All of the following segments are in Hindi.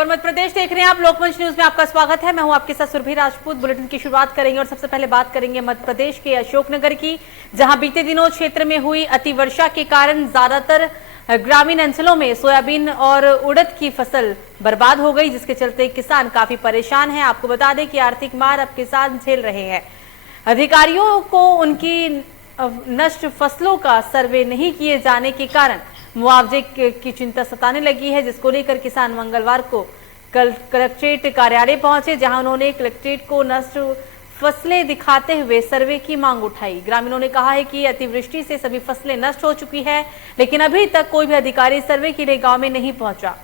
खबर मध्य प्रदेश देख रहे हैं आप। लोकमंच न्यूज में आपका स्वागत है। मैं हूं आपके साथ सुरभि राजपूत। बुलेटिन की शुरुआत करेंगे और सबसे पहले बात करेंगे मध्य प्रदेश के अशोकनगर की, जहां बीते दिनों क्षेत्र में हुई अतिवर्षा के कारण ज्यादातर ग्रामीण अंचलों में सोयाबीन और उड़द की फसल बर्बाद हो गई, जिसके चलते किसान काफी परेशान हैं। आपको बता दें कि आर्थिक मार अब किसान झेल रहे हैं। अधिकारियों को उनकी नष्ट फसलों का सर्वे नहीं किए जाने के कारण मुआवजे की चिंता सताने लगी है, जिसको लेकर किसान मंगलवार को कल कलेक्ट्रेट कार्यालय पहुंचे, जहां उन्होंने कलेक्ट्रेट को नष्ट फसलें दिखाते हुए सर्वे की मांग उठाई। ग्रामीणों ने कहा है कि अतिवृष्टि से सभी फसलें नष्ट हो चुकी है, लेकिन अभी तक कोई भी अधिकारी सर्वे के लिए गांव में नहीं पहुंचा।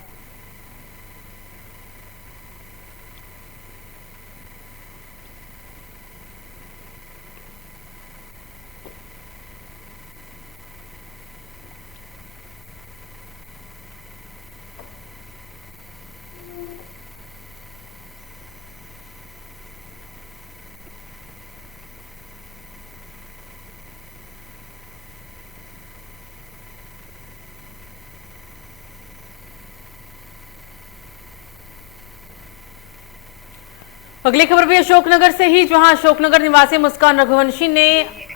अगली खबर भी अशोकनगर से ही, जहां अशोकनगर निवासी मुस्कान रघुवंशी ने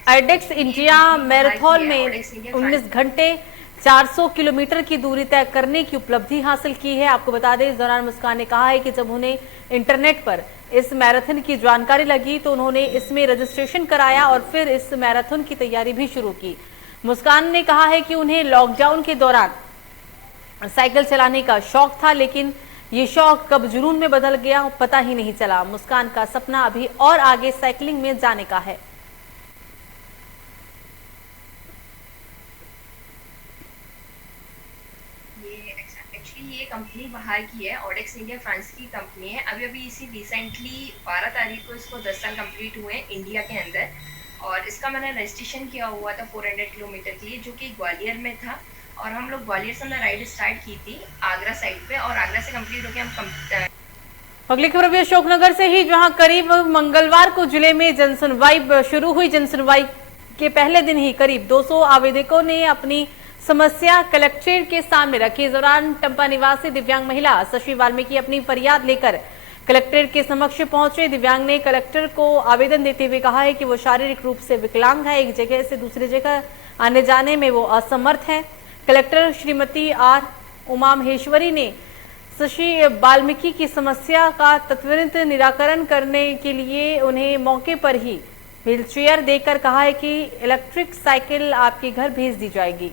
आइडेक्स इंडिया मैराथन में 19 घंटे 400 किलोमीटर की दूरी तय करने की उपलब्धि हासिल की है। आपको बता दें, इस दौरान मुस्कान ने कहा है कि जब उन्हें इंटरनेट पर इस मैराथन की जानकारी लगी तो उन्होंने इसमें रजिस्ट्रेशन कराया और फिर इस मैराथन की तैयारी भी शुरू की। मुस्कान ने कहा है कि उन्हें लॉकडाउन के दौरान साइकिल चलाने का शौक था, लेकिन ये शौक कब जुनून में बदल गया पता ही नहीं चला। मुस्कान का सपना अभी और आगे साइकिलिंग में जाने का है। ये कंपनी बाहर की है, ऑडेक्स इंडिया फ्रांस की कंपनी है। अभी इसी रिसेंटली 12 तारीख को इसको 10 साल कंप्लीट हुए हैं इंडिया के अंदर, और इसका मैंने रजिस्ट्रेशन किया हुआ था 400 किलोमीटर के लिए, जो कि ग्वालियर में था। और हम लोग ग्वालियर से हमने राइड स्टार्ट की थी आगरा साइड पे, और आगरा से कंप्लीट होकर हम अगली खबर भी अशोकनगर से ही, जहां करीब मंगलवार को जिले में जनसुनवाई शुरू हुई। जनसुनवाई के पहले दिन ही करीब 200 आवेदकों ने अपनी समस्या कलेक्ट्रेट के सामने रखी। इस दौरान टंपा निवासी दिव्यांग महिला शशि वाल्मीकि अपनी फरियाद लेकर कलेक्ट्रेट के समक्ष पहुंचे। दिव्यांग ने कलेक्टर को आवेदन देते हुए कहा है कि वो शारीरिक रूप से विकलांग है, एक जगह से दूसरी जगह आने जाने में वो असमर्थ है। कलेक्टर श्रीमती आर उमा महेश्वरी ने शशि वाल्मीकि की समस्या का त्वरित निराकरण करने के लिए उन्हें मौके पर ही व्हीलचेयर देकर कहा है कि इलेक्ट्रिक साइकिल आपके घर भेज दी जाएगी।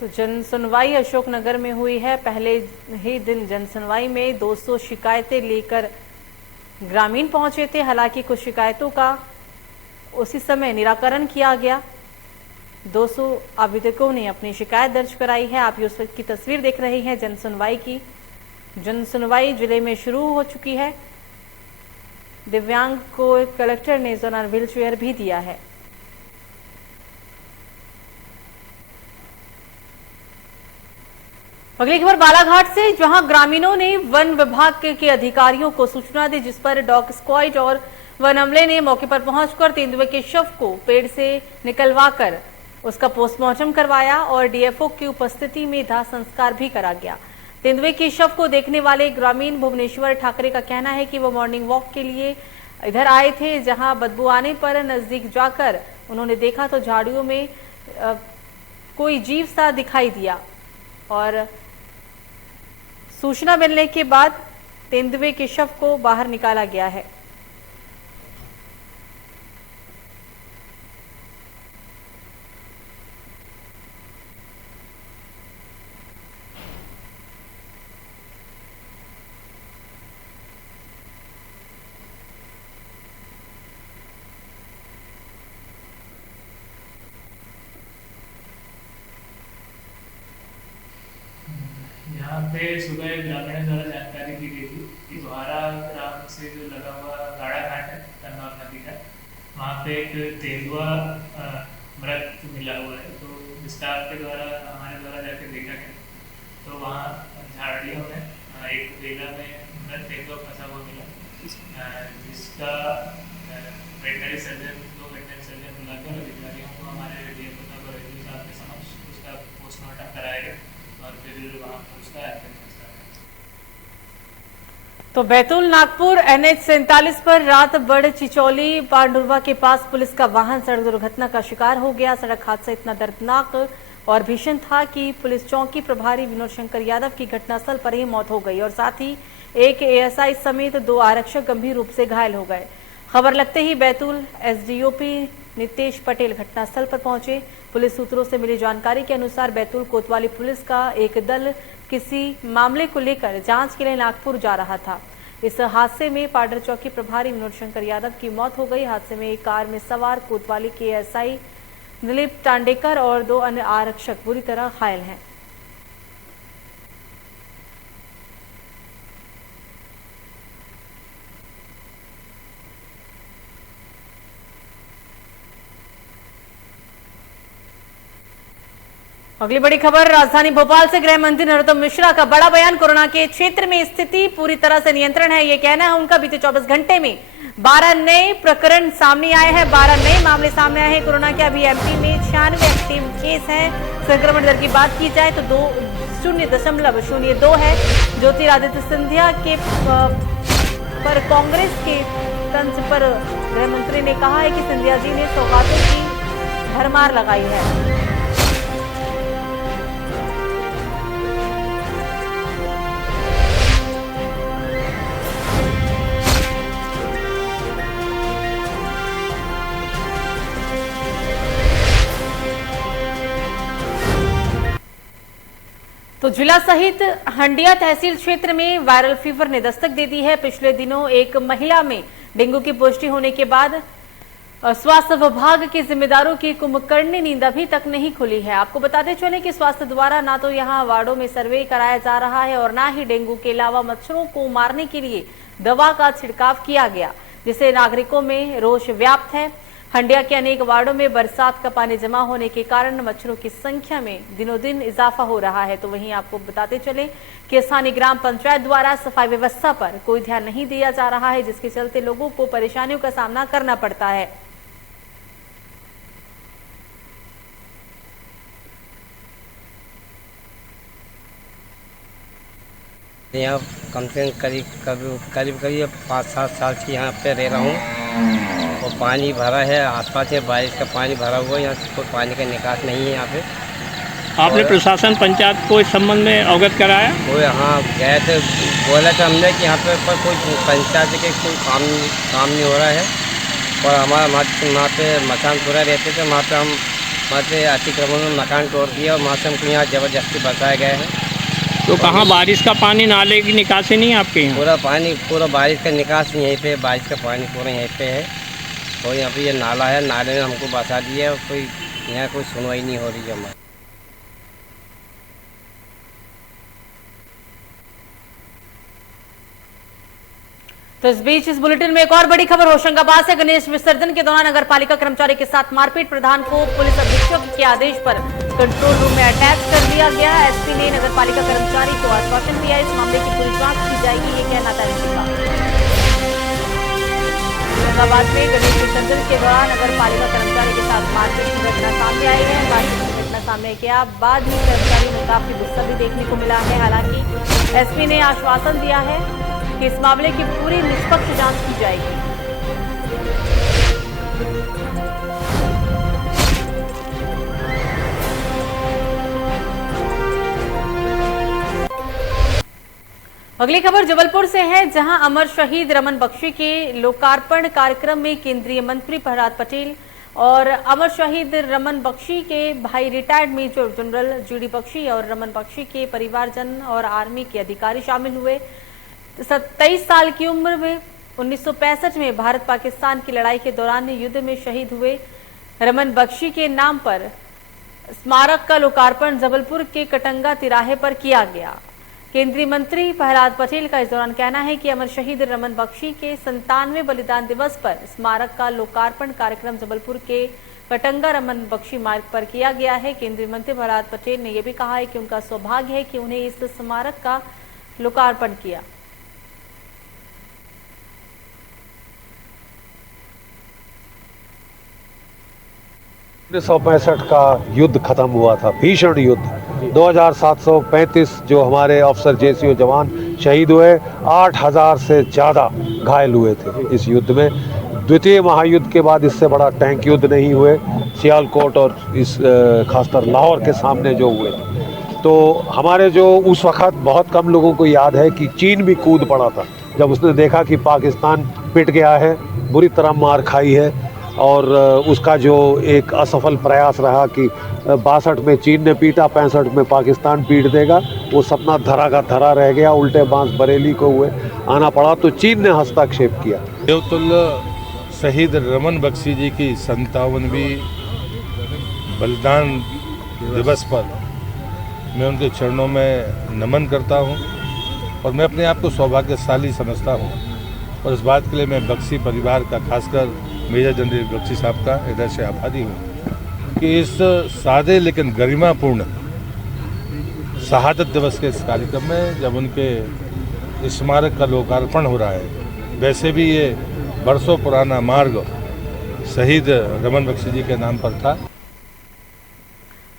तो जनसुनवाई अशोकनगर में हुई है। पहले ही दिन जनसुनवाई में 200 शिकायतें लेकर ग्रामीण पहुंचे थे। हालांकि कुछ शिकायतों का उसी समय निराकरण किया गया। 200 आवेदकों ने अपनी शिकायत दर्ज कराई है। आप उस वक्त की तस्वीर देख रहे हैं जनसुनवाई की। जनसुनवाई जिले में शुरू हो चुकी है। दिव्यांग को कलेक्टर ने जोनल व्हीलचेयर भी दिया है। अगली खबर बालाघाट से, जहां ग्रामीणों ने वन विभाग के अधिकारियों को सूचना दी, जिस पर डॉग स्क्वाड और वन अमले ने मौके पर पहुंचकर तेंदुए के शव को पेड़ से निकलवाकर उसका पोस्टमार्टम करवाया और डीएफओ की उपस्थिति में दाह संस्कार भी करा गया। तेंदुए के शव को देखने वाले ग्रामीण भुवनेश्वर ठाकरे का कहना है कि वो मॉर्निंग वॉक के लिए इधर आए थे, जहां बदबू आने पर नजदीक जाकर उन्होंने देखा तो झाड़ियों में कोई जीव सा दिखाई दिया और सूचना मिलने के बाद तेंदुए के शव को बाहर निकाला गया है। यहाँ पे सुबह ग्रामीणों द्वारा जानकारी दी गई थी कि द्वारा ग्राम से जो लगा हुआ गाड़ा घाट है तन्नौर नदी का, वहाँ पे एक तेंदुआ मृत मिला हुआ है, तो स्टाफ के द्वारा हमारे द्वारा जाकर देखा गया, तो वहाँ झाड़ियों में एक बेला में मृत तेंदुआ फंसा हुआ मिला, जिसका वेटनरी सर्जन बुलाकर अधिकारियों को हमारे डीएफओ साहब के समक्ष उसका पोस्टमार्टम कराएगा और फिर वहाँ उसका एक्शन है। तो बैतूल नागपुर NH 47 पर रात बड़ चिचौली पांडुरवा के पास पुलिस का वाहन सड़क दुर्घटना का शिकार हो गया। सड़क हादसा इतना दर्दनाक और भीषण था कि पुलिस चौकी प्रभारी विनोद शंकर यादव की घटनास्थल पर ही मौत हो गई और साथ ही एक ASI समेत 2 आरक्षक गंभीर रूप से घायल हो गए। खबर लगते ही बैतूल SDOP नितेश पटेल घटनास्थल पर पहुंचे। पुलिस सूत्रों से मिली जानकारी के अनुसार बैतूल कोतवाली पुलिस का एक दल किसी मामले को लेकर जांच के लिए नागपुर जा रहा था। इस हादसे में पाडर चौकी प्रभारी विनोद शंकर यादव की मौत हो गई। हादसे में एक कार में सवार कोतवाली के ASI दिलीप टांडेकर और 2 अन्य आरक्षक बुरी तरह घायल हैं। अगली बड़ी खबर राजधानी भोपाल से गृह मंत्री नरोत्तम मिश्रा का बड़ा बयान। कोरोना के क्षेत्र में स्थिति पूरी तरह से नियंत्रण है, ये कहना है उनका। बीते 24 घंटे में 12 नए प्रकरण सामने आए हैं, 12 नए मामले सामने आए हैं कोरोना के। अभी MP में 96 एक्टिव केस हैं। संक्रमण दर की बात की जाए तो 0.02 है। ज्योतिरादित्य सिंधिया के पर कांग्रेस के तंज पर गृह मंत्री ने कहा है कि सिंधिया जी ने सौगातों की भरमार लगाई है। तो जिला सहित हंडिया तहसील क्षेत्र में वायरल फीवर ने दस्तक दे दी है। पिछले दिनों एक महिला में डेंगू की पुष्टि होने के बाद स्वास्थ्य विभाग के जिम्मेदारों की कुंभकर्णी नींद अभी तक नहीं खुली है। आपको बताते चले कि स्वास्थ्य द्वारा ना तो यहां वार्डों में सर्वे कराया जा रहा है और ना ही डेंगू के अलावा मच्छरों को मारने के लिए दवा का छिड़काव किया गया, जिससे नागरिकों में रोष व्याप्त है। हंडिया के अनेक वार्डों में बरसात का पानी जमा होने के कारण मच्छरों की संख्या में दिनों दिन इजाफा हो रहा है। तो वहीं आपको बताते चले कि स्थानीय ग्राम पंचायत द्वारा सफाई व्यवस्था पर कोई ध्यान नहीं दिया जा रहा है, जिसके चलते लोगों को परेशानियों का सामना करना पड़ता है। यहाँ कम से कम करीब 5-7 साल से यहाँ पे रह रहा हूँ और पानी भरा है। आसपास में बारिश का पानी भरा हुआ है, यहाँ से कोई पानी का निकास नहीं है यहाँ पे। आपने प्रशासन पंचायत को इस संबंध में अवगत कराया? वो यहाँ गए थे, बोला था हमने कि यहाँ पे पर कोई पंचायत के कोई काम नहीं हो रहा है और हमारा वहाँ पे मकान पूरा रहते थे, वहाँ पे हम वहाँ से अतिक्रमण में मकान तोड़ दिया और वहाँ से हमको यहाँ ज़बरदस्ती बसाए गए हैं। तो कहाँ बारिश का पानी नाले की निकासी नहीं है आपके यहाँ? पूरा बारिश का निकास यहीं पे, बारिश का पानी पूरा यहीं पे है और यहाँ पे ये नाला है, नाले में हमको बसा दिया और कोई यहाँ कोई सुनवाई नहीं हो रही है हमारी। तो इस बीच इस बुलेटिन में एक और बड़ी खबर होशंगाबाद से। गणेश विसर्जन के दौरान नगर पालिका कर्मचारी के साथ मारपीट, प्रधान को पुलिस अधीक्षक के आदेश पर कंट्रोल रूम में अटैच कर दिया गया। SP ने नगर पालिका कर्मचारी को आश्वासन दिया, इस मामले की पूरी जांच की जाएगी, ये कहना था SP का। होशंगाबाद में गणेश विसर्जन के दौरान नगर पालिका कर्मचारी के साथ मारपीट की घटना सामने आई है। मारपीट की घटना सामने के बाद ही कर्मचारी में काफी गुस्सा भी देखने को मिला है। हालांकि SP ने आश्वासन दिया है कि इस मामले की पूरी निष्पक्ष जांच की जाएगी। अगली खबर जबलपुर से है, जहां अमर शहीद रमन बख्शी के लोकार्पण कार्यक्रम में केंद्रीय मंत्री प्रहलाद पटेल और अमर शहीद रमन बख्शी के भाई retired major general GD Bakshi और रमन बख्शी के परिवारजन और आर्मी के अधिकारी शामिल हुए। 27 साल की उम्र में 1965 में भारत पाकिस्तान की लड़ाई के दौरान युद्ध में शहीद हुए रमन बख्शी के नाम पर स्मारक का लोकार्पण जबलपुर के कटंगा तिराहे पर किया गया। केंद्रीय मंत्री प्रहलाद पटेल का इस दौरान कहना है कि अमर शहीद रमन बख्शी के 97वें बलिदान दिवस पर स्मारक का लोकार्पण कार्यक्रम जबलपुर के कटंगा रमन बख्शी मार्ग पर किया गया है। केंद्रीय मंत्री प्रहलाद पटेल ने यह भी कहा है कि उनका सौभाग्य है कि उन्हें इस स्मारक का लोकार्पण किया। 1965 का युद्ध खत्म हुआ था, भीषण युद्ध। 2735 जो हमारे अफसर जेसीओ जवान शहीद हुए, 8000 से ज़्यादा घायल हुए थे इस युद्ध में। द्वितीय महायुद्ध के बाद इससे बड़ा टैंक युद्ध नहीं हुए, सियालकोट और इस खासकर लाहौर के सामने जो हुए। तो हमारे जो उस वक़्त बहुत कम लोगों को याद है कि चीन भी कूद पड़ा था जब उसने देखा कि पाकिस्तान पिट गया है, बुरी तरह मार खाई है, और उसका जो एक असफल प्रयास रहा कि 62 में चीन ने पीटा, 65 में पाकिस्तान पीट देगा, वो सपना धरा का धरा रह गया। उल्टे बांस बरेली को हुए आना पड़ा तो चीन ने हस्तक्षेप किया। देवतुल्य शहीद रमन बख्शी जी की 57वीं बलिदान दिवस पर मैं उनके चरणों में नमन करता हूं और मैं अपने आप को सौभाग्यशाली समझता हूं, और इस बात के लिए मैं बख्शी परिवार का, खासकर मेजर जनरल बख्शी साहब का हृदय से आभारी हूँ कि इस सादे लेकिन गरिमापूर्ण शहादत दिवस के इस कार्यक्रम में जब उनके स्मारक का लोकार्पण हो रहा है, वैसे भी ये बरसों पुराना मार्ग शहीद रमन बख्शी जी के नाम पर था।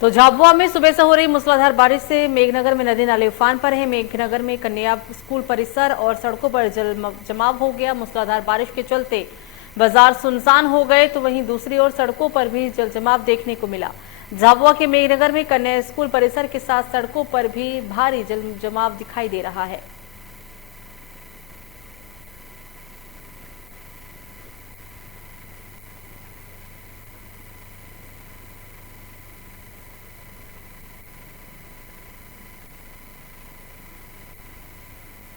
तो झाबुआ में सुबह से हो रही मूसलाधार बारिश से मेघनगर में नदी नाले उफान पर है। मेघनगर में कन्या स्कूल परिसर और सड़कों पर जल जमाव हो गया। मूसलाधार बारिश के चलते बाजार सुनसान हो गए, तो वहीं दूसरी ओर सड़कों पर भी जल जमाव देखने को मिला। झाबुआ के मेघनगर में कन्या स्कूल परिसर के साथ सड़कों पर भी भारी जल जमाव दिखाई दे रहा है।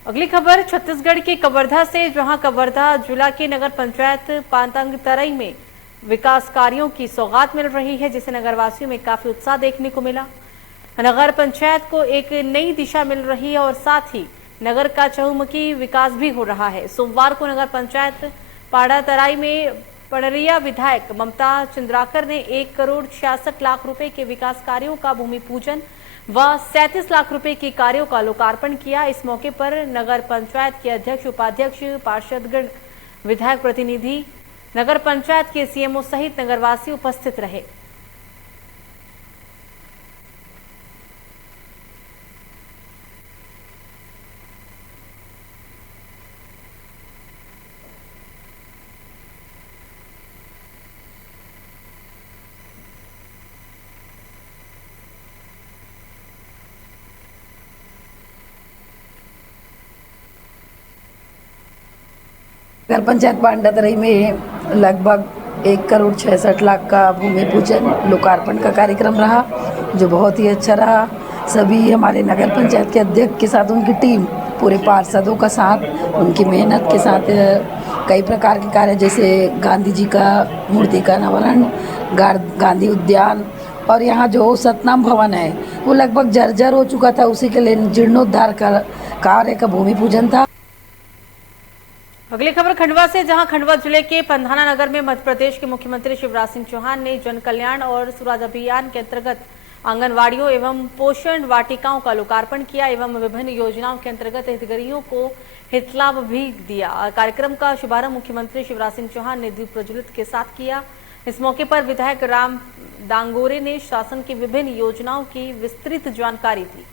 अगली खबर छत्तीसगढ़ के कवर्धा से, जहां कवर्धा जिला के नगर पंचायत पांतंग तराई में विकास कार्यों की सौगात मिल रही है, जिसे नगरवासियों में काफी उत्साह देखने को मिला। नगर पंचायत को एक नई दिशा मिल रही है और साथ ही नगर का चहुमुखी विकास भी हो रहा है। सोमवार को नगर पंचायत पाड़ा तराई में पड़रिया विधायक ममता चंद्राकर ने 1 करोड़ 66 लाख रुपए के विकास कार्यों का भूमि पूजन व 37 लाख रुपए के कार्यों का लोकार्पण किया। इस मौके पर नगर पंचायत के अध्यक्ष, उपाध्यक्ष, पार्षदगण, विधायक प्रतिनिधि, नगर पंचायत के सीएमओ सहित नगरवासी उपस्थित रहे। नगर पंचायत पांडातराई में लगभग 1 करोड़ 66 लाख का भूमि पूजन लोकार्पण का कार्यक्रम रहा, जो बहुत ही अच्छा रहा। सभी हमारे नगर पंचायत के अध्यक्ष के साथ उनकी टीम, पूरे पार्षदों का साथ, उनकी मेहनत के साथ कई प्रकार के कार्य, जैसे गांधी जी का मूर्ति का अनावरण, गांधी उद्यान, और यहाँ जो सतनाम भवन है वो लगभग जर्जर हो चुका था, उसी के लिए जीर्णोद्धार का कार्य का भूमि पूजन था। अगली खबर खंडवा से, जहां खंडवा जिले के पंधाना नगर में मध्य प्रदेश के मुख्यमंत्री शिवराज सिंह चौहान ने जन कल्याण और स्वराज अभियान के अंतर्गत आंगनवाड़ियों एवं पोषण वाटिकाओं का लोकार्पण किया एवं विभिन्न योजनाओं के अंतर्गत हितग्राहियों को हित लाभ भी दिया। कार्यक्रम का शुभारंभ मुख्यमंत्री शिवराज सिंह चौहान ने दीप प्रज्वलित के साथ किया। इस मौके पर विधायक राम डांगोरे ने शासन की विभिन्न योजनाओं की विस्तृत जानकारी दी।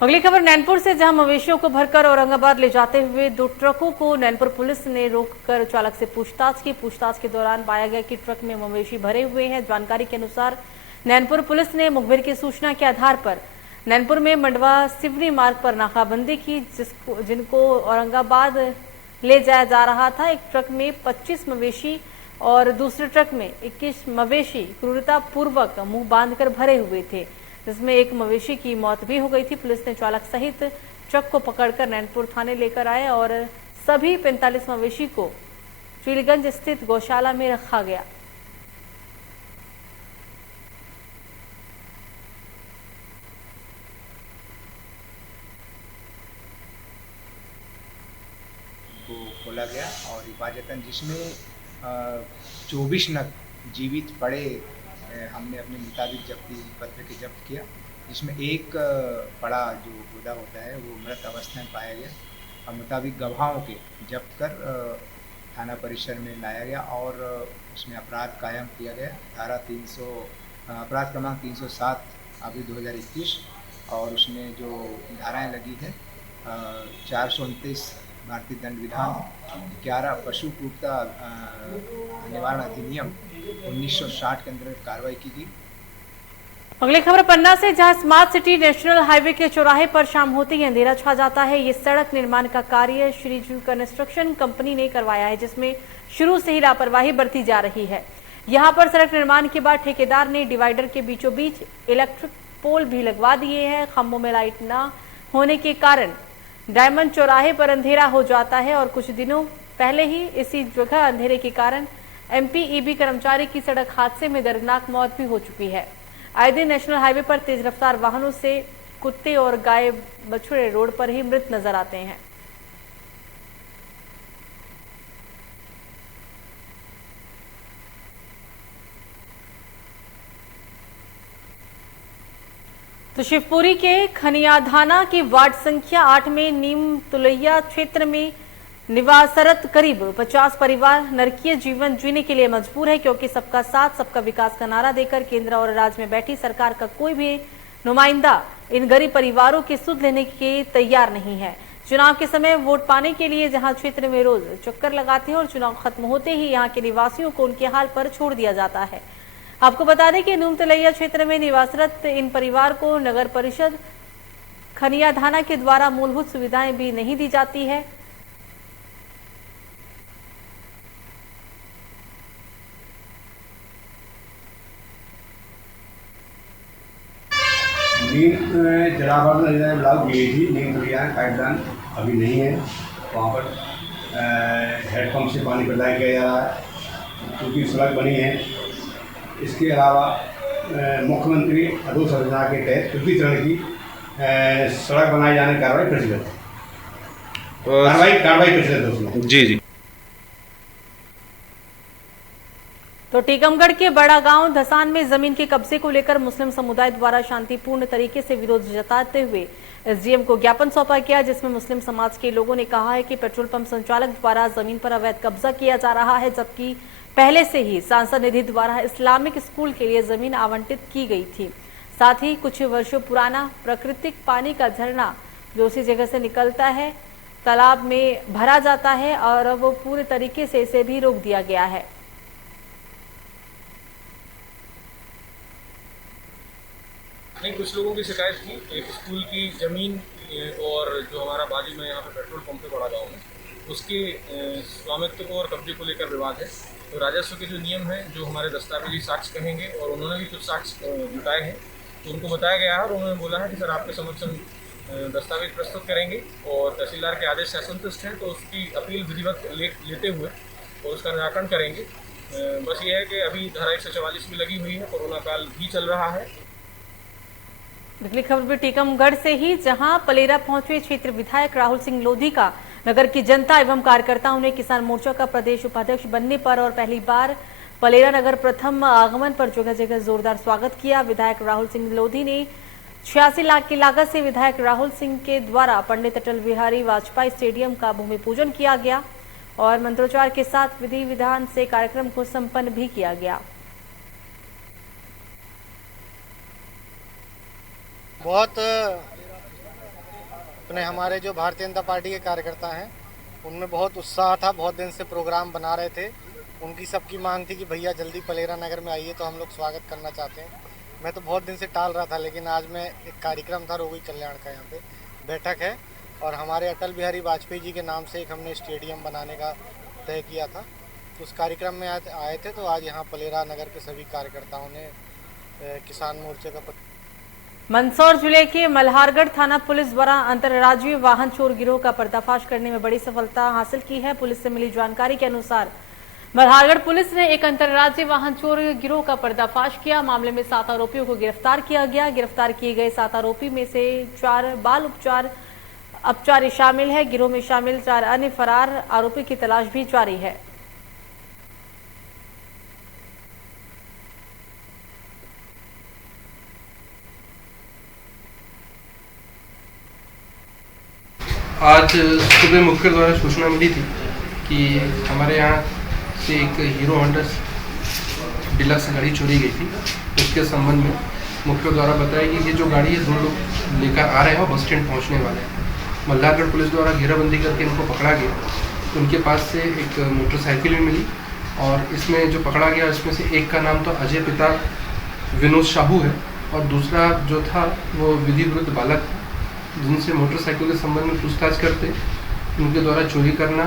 अगली खबर नैनपुर से, जहां मवेशियों को भरकर औरंगाबाद ले जाते हुए 2 ट्रकों को नैनपुर पुलिस ने रोककर चालक से पूछताछ की। पूछताछ के दौरान पाया गया कि ट्रक में मवेशी भरे हुए हैं। जानकारी के अनुसार नैनपुर पुलिस ने मुखबिर की सूचना के आधार पर नैनपुर में मंडवा सिवनी मार्ग पर नाकाबंदी की, जिनको औरंगाबाद ले जाया जा रहा था। एक ट्रक में 25 मवेशी और दूसरे ट्रक में 21 मवेशी क्रूरता पूर्वक मुंह बांधकर भरे हुए थे। जिसमें एक मवेशी की मौत भी हो गई थी। पुलिस ने चालक सहित ट्रक को पकड़कर नैनपुर थाने लेकर आए और सभी 45 मवेशी को चीलगंज स्थित गौशाला में रखा गया। को खोला गया और हिफाजतन जिसमें 24 नग जीवित पड़े हमने अपने मुताबिक जब्ती पत्र के जब्त किया, जिसमें एक बड़ा जो गुदा होता है वो मृत अवस्था में पाया गया और मुताबिक गवाहों के जब्त कर थाना परिसर में लाया गया और उसमें अपराध कायम किया गया। धारा 300 अपराध क्रमांक 307 अभी 2021 और उसमें जो धाराएं लगी है 429 भारतीय दंड विधान, 11 पशु क्रूरता निवारण अधिनियम 1960 के अंतर्गत कार्रवाई की गई। अगली खबर पन्ना से, जहां स्मार्ट सिटी नेशनल हाईवे के चौराहे पर शाम होते ही अंधेरा छा जाता है। ये सड़क निर्माण का कार्य श्रीजू कंस्ट्रक्शन कंपनी ने करवाया है, जिसमें शुरू से ही लापरवाही बरती जा रही है। यहां पर सड़क निर्माण के बाद ठेकेदार ने डिवाइडर के बीचों बीच इलेक्ट्रिक पोल भी लगवा दिए हैं। खंभों में लाइट न होने के कारण डायमंड चौराहे पर अंधेरा हो जाता है और कुछ दिनों पहले ही इसी जगह अंधेरे के कारण एमपीईबी कर्मचारी की सड़क हादसे में दर्दनाक मौत भी हो चुकी है। आए दिन नेशनल हाईवे पर तेज रफ्तार वाहनों से कुत्ते और गाय बछड़े रोड पर ही मृत नजर आते हैं। तो शिवपुरी के खनियाधाना के वार्ड संख्या 8 में नीम तुलैया क्षेत्र में निवासरत करीब 50 परिवार नरकीय जीवन जीने के लिए मजबूर है, क्योंकि सबका साथ सबका विकास का नारा देकर केंद्र और राज्य में बैठी सरकार का कोई भी नुमाइंदा इन गरीब परिवारों की सुध लेने के तैयार नहीं है। चुनाव के समय वोट पाने के लिए जहां क्षेत्र में रोज चक्कर लगाते हैं और चुनाव खत्म होते ही यहां के निवासियों को उनके हाल पर छोड़ दिया जाता है। आपको बता दें कि नीम तुलैया क्षेत्र में निवासरत इन परिवार को नगर परिषद खनियाधाना के द्वारा मूलभूत सुविधाएं भी नहीं दी जाती है। नीम जलावन ब्लॉक गई थी, नीम तुलैया पाइपलाइन अभी नहीं है, वहाँ पर हेडपम्प से पानी प्रदान किया जा रहा है क्योंकि सड़क बनी है। इसके अलावा मुख्यमंत्री अधोसर योजना के तहत तृतीय चरण की सड़क बनाए जाने की कार्रवाई प्रचलित है, कार्रवाई प्रचलित है उसमें। जी। तो टीकमगढ़ के बड़ा गांव धसान में जमीन के कब्जे को लेकर मुस्लिम समुदाय द्वारा शांतिपूर्ण तरीके से विरोध जताते हुए एसडीएम को ज्ञापन सौंपा गया, जिसमें मुस्लिम समाज के लोगों ने कहा है कि पेट्रोल पंप संचालक द्वारा जमीन पर अवैध कब्जा किया जा रहा है, जबकि पहले से ही सांसद निधि द्वारा इस्लामिक स्कूल के लिए जमीन आवंटित की गई थी। साथ ही कुछ वर्षों पुराना प्राकृतिक पानी का झरना जो उसी जगह से निकलता है तालाब में भरा जाता है और वो पूरे तरीके से इसे भी रोक दिया गया है। नहीं, कुछ लोगों की शिकायत थी एक स्कूल की ज़मीन और जो हमारा बाजू में यहाँ पे पेट्रोल पंप पे बड़ा गाँव है उसके स्वामित्व को और कब्जे को लेकर विवाद है। तो राजस्व के जो नियम हैं, जो हमारे दस्तावेजी साक्ष्य कहेंगे और उन्होंने भी कुछ साक्ष्य जुटाए हैं, तो उनको बताया गया है और उन्होंने बोला है कि सर आपके समक्ष दस्तावेज प्रस्तुत करेंगे और तहसीलदार के आदेश से असंतुष्ट हैं तो उसकी अपील विधिवत लेते हुए और उसका निराकरण करेंगे। बस ये है कि अभी धारा 144 भी लगी हुई है, कोरोना काल भी चल रहा है। अगली खबर भी टीकमगढ़ से ही, जहां पलेरा पहुंचे क्षेत्र विधायक राहुल सिंह लोधी का नगर की जनता एवं कार्यकर्ताओं ने किसान मोर्चा का प्रदेश उपाध्यक्ष बनने पर और पहली बार पलेरा नगर प्रथम आगमन पर जगह जगह जोरदार स्वागत किया। विधायक राहुल सिंह लोधी ने 86 लाख की लागत से विधायक राहुल सिंह के द्वारा पंडित अटल बिहारी वाजपेयी स्टेडियम का भूमि पूजन किया गया और मंत्रोच्चार के साथ विधि विधान से कार्यक्रम को संपन्न भी किया गया। बहुत अपने हमारे जो भारतीय जनता पार्टी के कार्यकर्ता हैं उनमें बहुत उत्साह था, बहुत दिन से प्रोग्राम बना रहे थे। उनकी सबकी मांग थी कि भैया जल्दी पलेरा नगर में आइए तो हम लोग स्वागत करना चाहते हैं। मैं तो बहुत दिन से टाल रहा था, लेकिन आज मैं एक कार्यक्रम था रोगी कल्याण का, यहाँ पे बैठक है और हमारे अटल बिहारी वाजपेयी जी के नाम से एक हमने स्टेडियम बनाने का तय किया था। तो उस कार्यक्रम में आज आए थे, तो आज यहाँ पलेरा नगर के सभी कार्यकर्ताओं ने किसान मोर्चे का मंदसौर जिले के मल्हारगढ़ थाना पुलिस द्वारा अंतर्राज्यीय वाहन चोर गिरोह का पर्दाफाश करने में बड़ी सफलता हासिल की है। पुलिस से मिली जानकारी के अनुसार मल्हारगढ़ पुलिस ने एक अंतर्राज्यीय वाहन चोर गिरोह का पर्दाफाश किया। मामले में 7 आरोपियों को गिरफ्तार किया गया। गिरफ्तार किए गए 7 आरोपी में से 4 बाल अपचारी शामिल है। गिरोह में शामिल 4 अन्य फरार आरोपी की तलाश भी जारी है। आज सुबह मुख्य द्वारा सूचना मिली थी कि हमारे यहाँ से एक हीरो होंडा डिलक्स गाड़ी चोरी गई थी। उसके संबंध में मुख्य द्वारा बताया कि ये जो गाड़ी है 2 लोग लेकर आ रहे हैं और बस स्टैंड पहुँचने वाले हैं। मल्हारगढ़ पुलिस द्वारा घेराबंदी करके इनको पकड़ा गया। उनके पास से एक मोटरसाइकिल भी मिली और इसमें जो पकड़ा गया इसमें से एक का नाम तो अजय पिता विनोद साहू है और दूसरा जो था वो विधि विरुद्ध बालक, जिनसे मोटरसाइकिल के संबंध में पूछताछ करते उनके द्वारा चोरी करना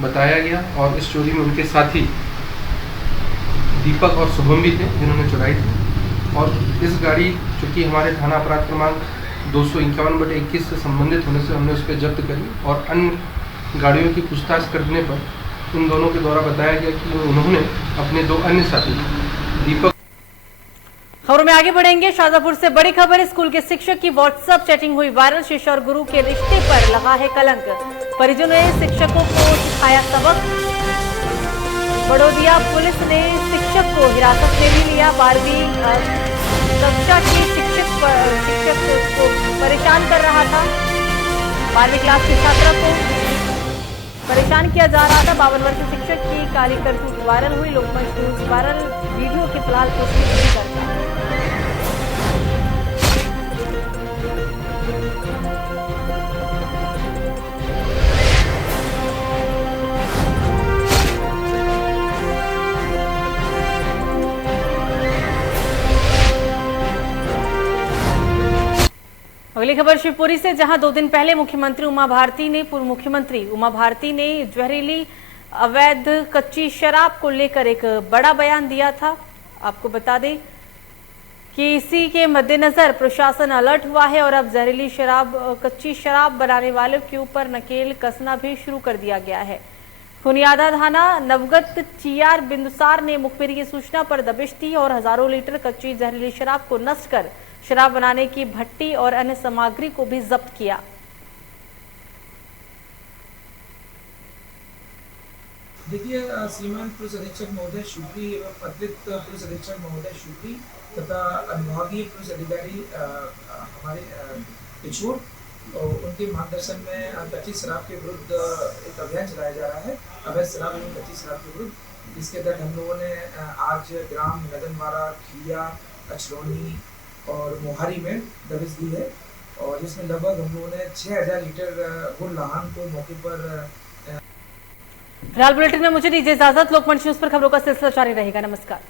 बताया गया और इस चोरी में उनके साथी दीपक और शुभम भी थे जिन्होंने चुराई थी। और इस गाड़ी जो कि हमारे थाना अपराध क्रमांक 251/21 से संबंधित होने से हमने उस पर जब्त करी और अन्य गाड़ियों की पूछताछ करने पर उन दोनों के द्वारा बताया गया कि उन्होंने अपने 2 अन्य साथी दीपक। खबरों में आगे बढ़ेंगे। शाजापुर से बड़ी खबर। स्कूल के शिक्षक की व्हाट्सएप चैटिंग हुई वायरल। शिष्य और गुरु के रिश्ते पर लगा है कलंक। परिजनों ने शिक्षकों को सिखाया सबक। बड़ौदिया पुलिस ने शिक्षक को हिरासत में भी लिया। 12वीं कक्षा के शिक्षक को परेशान कर रहा था। 12वीं क्लास के छात्रा को परेशान किया जा रहा था। 52 वर्षीय शिक्षक की काली करतूत वायरल हुई। लोकमंच न्यूज वायरल वीडियो की फिलहाल पुष्टि नहीं करता। अगली खबर शिवपुरी से, जहां 2 दिन पहले पूर्व मुख्यमंत्री उमा भारती ने जहरीली अवैध कच्ची शराब को लेकर एक बड़ा बयान दिया था। आपको बता दें कि इसी के मद्देनजर प्रशासन अलर्ट हुआ है और अब जहरीली कच्ची शराब बनाने वालों के ऊपर नकेल कसना भी शुरू कर दिया गया है। खुनियादा थाना नवगत चियार बिंदुसार ने मुखबिर की सूचना पर दबिश दी और हजारों लीटर कच्ची जहरीली शराब को नष्ट कर शराब बनाने की भट्टी और अन्य सामग्री को भी जब्त किया। देखिए, श्रीमान पुलिस अधीक्षक महोदय शुक्री एवं अतिरिक्त पुलिस अधीक्षक महोदय शुक्री तथा अनुभागीय पुलिस अधिकारी हमारे किशोर और उनके मार्गदर्शन में कच्ची शराब के विरुद्ध एक अभियान चलाया जा रहा है, अवैध शराब एवं कच्ची शराब के विरुद्ध। इसके तहत हम लोगों ने आज ग्राम नदनवारा, खिया, अचरौनी और मोहारी में दबिश दी है और जिसमें लगभग हम लोगों ने 6000 लीटर गुड़ लाहन को मौके पर। फिलहाल बुलेटिन में मुझे दीजिए इजाजत। लोकमंच न्यूज पर खबरों का सिलसिला जारी रहेगा। नमस्कार।